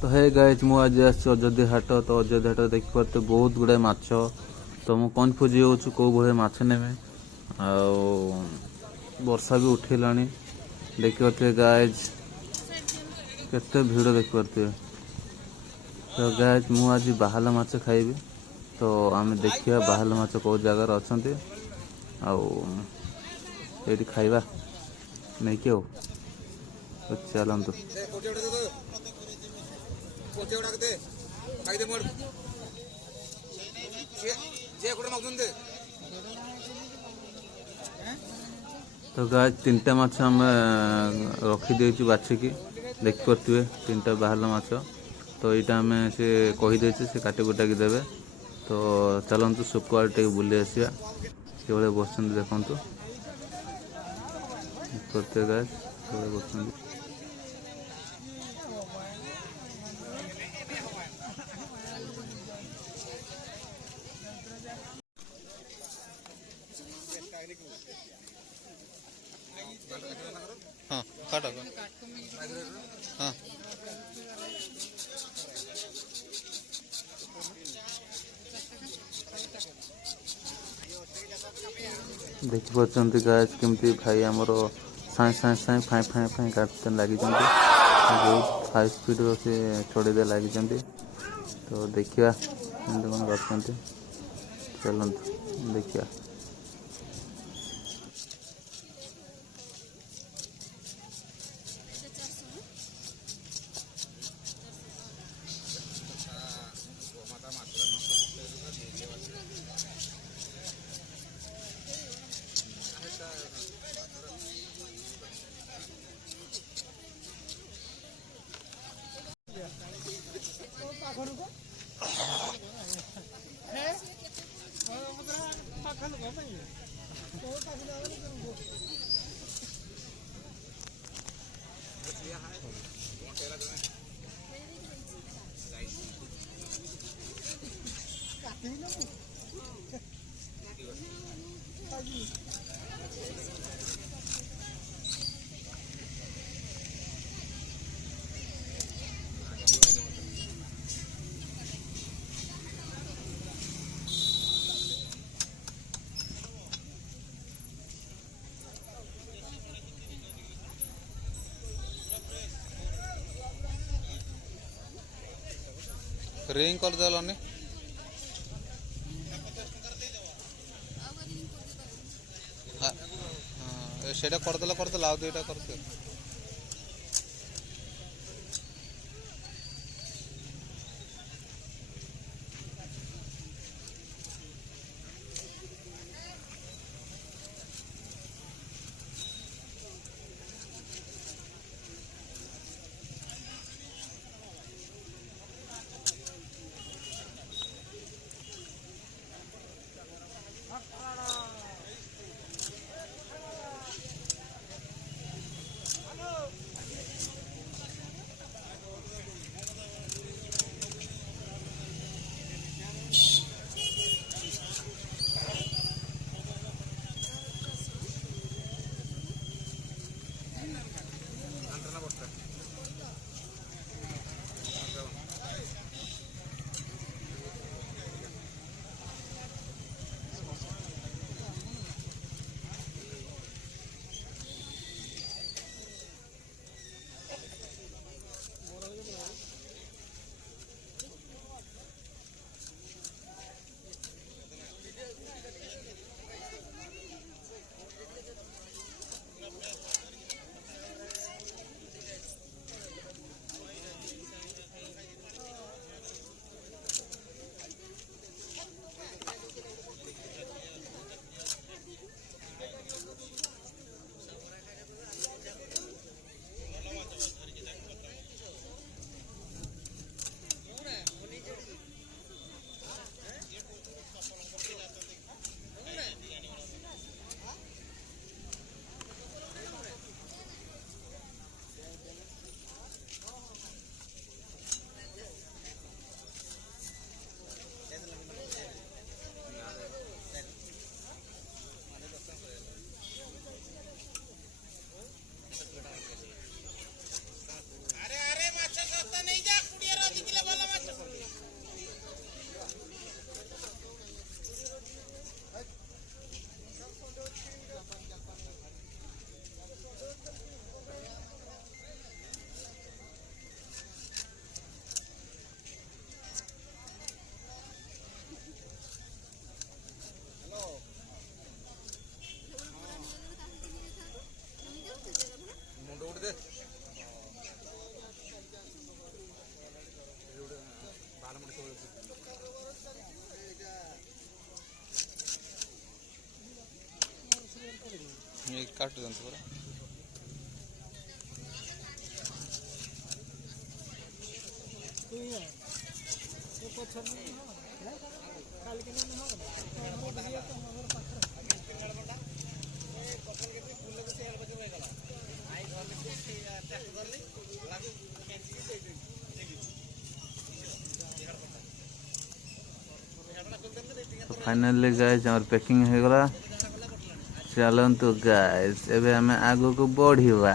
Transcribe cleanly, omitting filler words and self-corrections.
तो है गाइज मु आज अयोध्या हाट तो अयोध्या हाट देखी पारे बहुत गुड़ाए माछ तो मु कन्फ्यूज हो कौ भाई माछ ने वर्षा भी उठेला देखी पारे गाइज केते भिड़ देखी पारे तो गाइज मु आज बाहाला माछ खाइबी तो आम देखिए बाहाला माछ कौ जगार अच्छा ये खाइबा नहीं कि चलतु तो गाय तीन टा माछ आम रखीदे बाछिकी देखी पारे तीन टा बाहर माछ तो यहाँ आम से कहीदे से काटी कुटाकी देवे तो चलतु सुकुआर टे बुले आसिया से भाई बस देखु करते गाय बस हाँ काट हाँ देखी पार्टी गाइस केमती भाई आमर साए साए साए फाए फाए फाए काटते लगी बहुत हाई स्पीड से छोड़े लगी तो देखिए कौन कर चलते देखिए रिंग कर देलनि सेटा करदेला आउ दुईटा करदे काट दियंतु पूरा फाइनली गाइस हमर पैकिंग हो गला चलंतु गाइस एबे हमें आगो को बढ़िबा।